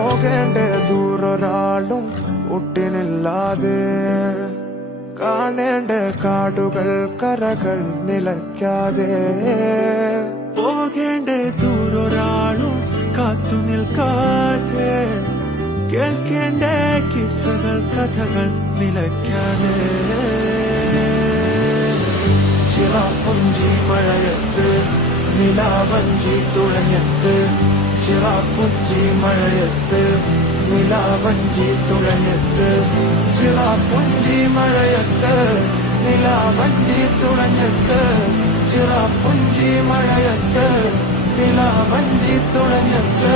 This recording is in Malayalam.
പോകേണ്ട ദൂരൊരാളും ഒട്ടിനില്ലാതെ കാണേണ്ട കാടുകൾ കരകൾ നിലയ്ക്കാതെ പോകേണ്ട ദൂരൊരാളും കാത്തു നിൽക്കാതെ കേൾക്കേണ്ട കിസ്സകൾ കഥകൾ നിലയ്ക്കാതെ ചിറാപ്പുഞ്ചി മഴയത്ത് നിലാവഞ്ചി തുഴഞ്ഞത്ത് ചിറാപ്പുഞ്ചി മഴയത്ത് നിലാവഞ്ചി തുഴഞ്ഞത്ത് ചിറാപ്പുഞ്ചി മഴയത്ത് നിലാവഞ്ചി തുഴഞ്ഞത്ത് ചിറാപ്പുഞ്ചി മഴയത്ത് നിലാവഞ്ചി തുഴഞ്ഞത്ത്